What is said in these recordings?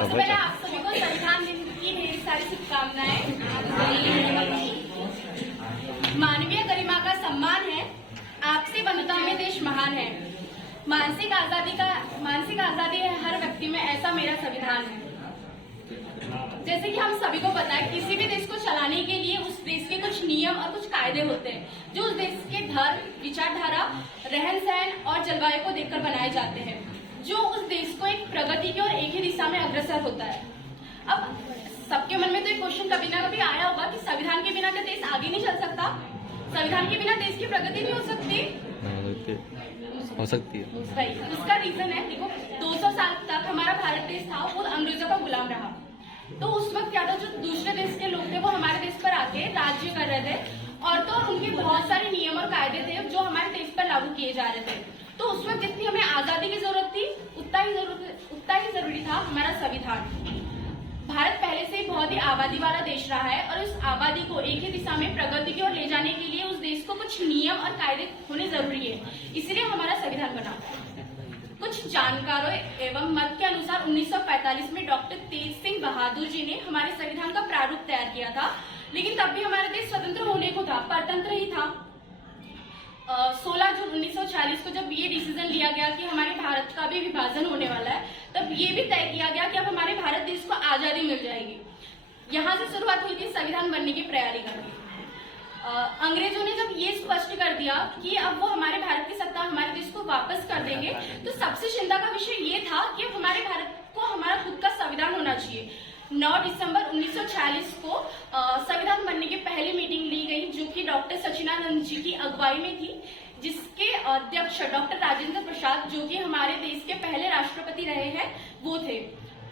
सबसे पहले आप सभी को संविधान दिन की ढेर सारी शुभकामनाएं। मानवीय गरिमा का सम्मान है, आपसी बंधुता में देश महान है। मानसिक आजादी है हर व्यक्ति में, ऐसा मेरा संविधान है। जैसे कि हम सभी को पता है, किसी भी देश को चलाने के लिए उस देश के कुछ नियम और कुछ कायदे होते हैं जो उस देश के धर्म, विचारधारा, रहन सहन और जलवायु को देखकर बनाए जाते हैं, जो उस देश को एक प्रगति की और एक ही दिशा में अग्रसर होता है। अब सबके मन में तो एक क्वेश्चन कभी ना कभी आया होगा कि संविधान के बिना क्या देश आगे नहीं चल सकता? संविधान के बिना देश की प्रगति नहीं हो सकती? हो सकती है। भाई उसका रीजन है, देखो 200 साल तक हमारा भारत देश था वो अंग्रेजों का गुलाम रहा। तो उस वक्त क्या था, जो दूसरे देश के लोग थे वो हमारे देश पर आके राज्य कर रहे थे, और तो उनके बहुत सारे नियम और कायदे थे जो हमारे देश पर लागू किए जा रहे थे। तो उस वक्त जितनी हमें आजादी की जरूरत थी उतना ही जरूरी था हमारा संविधान। भारत पहले से ही बहुत ही आबादी वाला देश रहा है, और उस आबादी को एक ही दिशा में प्रगति की ओर ले जाने के लिए उस देश को कुछ नियम और कायदे होने जरूरी है, इसीलिए हमारा संविधान बना। कुछ जानकारों एवं मत के अनुसार 1945 में डॉक्टर तेज सिंह बहादुर जी ने हमारे संविधान का प्रारूप तैयार किया था, लेकिन तब भी हमारा देश स्वतंत्र होने को था, परतंत्र ही था। 16 जून 1946 को जब ये डिसीजन लिया गया कि हमारे भारत का भी विभाजन होने वाला है, तब ये भी तय किया गया कि अब हमारे भारत देश को आजादी मिल जाएगी। यहाँ से शुरुआत हुई थी संविधान बनने की तैयारी करनी। अंग्रेजों ने जब ये स्पष्ट कर दिया कि अब वो हमारे भारत की सत्ता हमारे देश को वापस कर देंगे, तो सबसे चिंता का विषय ये था कि हमारे भारत को हमारा खुद का संविधान होना चाहिए। 9 दिसंबर 1946 को संविधान बनने की पहली मीटिंग ली गई, जो कि डॉक्टर सचिदानंद जी की अगुवाई में थी, जिसके अध्यक्ष डॉक्टर राजेंद्र प्रसाद, जो कि हमारे देश के पहले राष्ट्रपति रहे हैं, वो थे।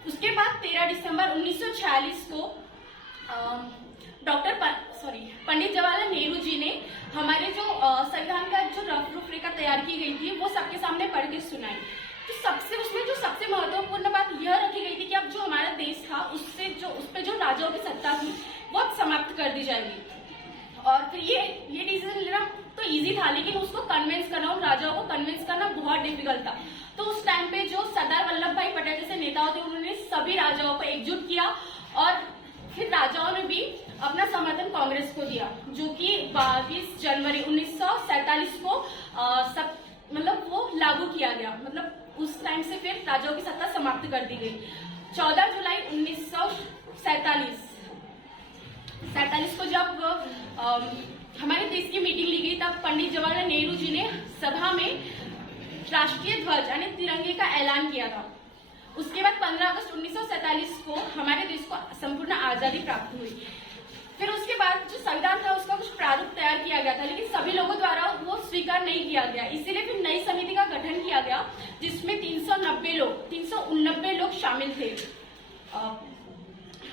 उसके बाद 13 दिसंबर 1946 को पंडित जवाहरलाल नेहरू जी ने हमारे जो संविधान का जो रूपरेखा तैयार की गई थी वो सबके सामने पढ़ के सुनाई। तो उसमें जो सबसे महत्वपूर्ण बात यह रखी गई थी कि अब जो हमारा देश था उस पे जो राजाओं की सत्ता थी वो अब समाप्त कर दी जाएगी। और फिर ये डिसीजन लेना तो इजी था, लेकिन उसको कन्विंस करना, उन राजाओं को कन्विंस करना बहुत डिफिकल्ट था। तो उस टाइम पे जो सरदार वल्लभ भाई पटेल जैसे नेताओं थे, उन्होंने सभी राजाओं को एकजुट किया, और फिर राजाओं ने भी अपना समर्थन कांग्रेस को दिया, जो कि 22 जनवरी 1947 को वो लागू किया गया। मतलब उस टाइम से फिर राजाओं की सत्ता समाप्त कर दी गई। 14 जुलाई 1947 को जब हमारे देश की मीटिंग ली गई, तब पंडित जवाहरलाल नेहरू जी ने सभा में राष्ट्रीय ध्वज यानी तिरंगे का ऐलान किया था। उसके बाद 15 अगस्त 1947 को हमारे देश को संपूर्ण आजादी प्राप्त हुई। फिर उसके बाद जो संविधान था उसका कुछ प्रारूप तैयार किया गया था, लेकिन सभी लोगों द्वारा वो स्वीकार नहीं किया गया, इसीलिए फिर नई समिति का गठन किया गया, जिसमें 389 लोग शामिल थे,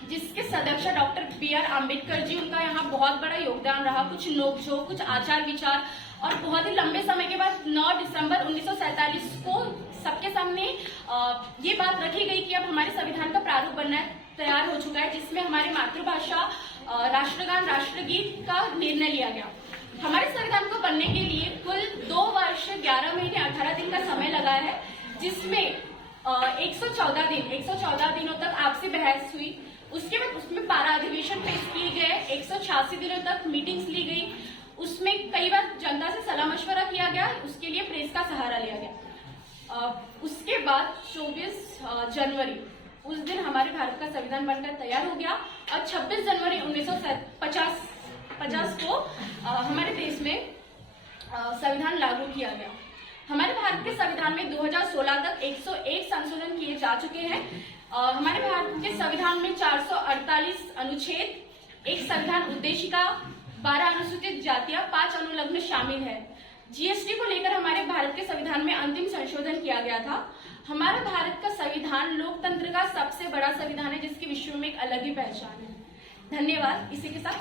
जिसके सदस्य डॉक्टर BR अम्बेडकर जी, उनका यहाँ बहुत बड़ा योगदान रहा। कुछ नोकझोंक, कुछ आचार विचार, और बहुत ही लंबे समय के बाद 9 दिसंबर 1947 को सबके सामने ये बात रखी गई कि अब हमारे संविधान का प्रारूप बनना तैयार हो चुका है, जिसमें हमारी मातृभाषा, राष्ट्रगान, राष्ट्रगीत का निर्णय लिया गया। हमारे संविधान को बनने के लिए कुल 2 वर्ष 11 महीने 18 दिन का समय लगा है, जिसमें 114 दिनों तक आपसी बहस हुई। उसके बाद उसमें 12 अधिवेशन पेश किए गए, 186 दिनों तक मीटिंग्स ली गई, उसमें कई बार जनता से सलाह मशवरा किया गया, उसके लिए प्रेस का सहारा लिया गया। उसके बाद 24 जनवरी उस दिन हमारे भारत का संविधान बनकर तैयार हो गया, और 26 जनवरी 1950 को हमारे देश में संविधान लागू किया गया। हमारे भारत के संविधान में 2016 तक 101 संशोधन किए जा चुके हैं। हमारे भारत के संविधान में 448 अनुच्छेद, एक संविधान उद्देशिका, 12 अनुसूचित जातियां, 5 अनुलग्न शामिल है। GST को लेकर हमारे भारत के संविधान में अंतिम संशोधन किया गया था। हमारा भारत का संविधान लोकतंत्र का सबसे बड़ा संविधान है, जिसकी विश्व में एक अलग ही पहचान है। धन्यवाद। इसी के साथ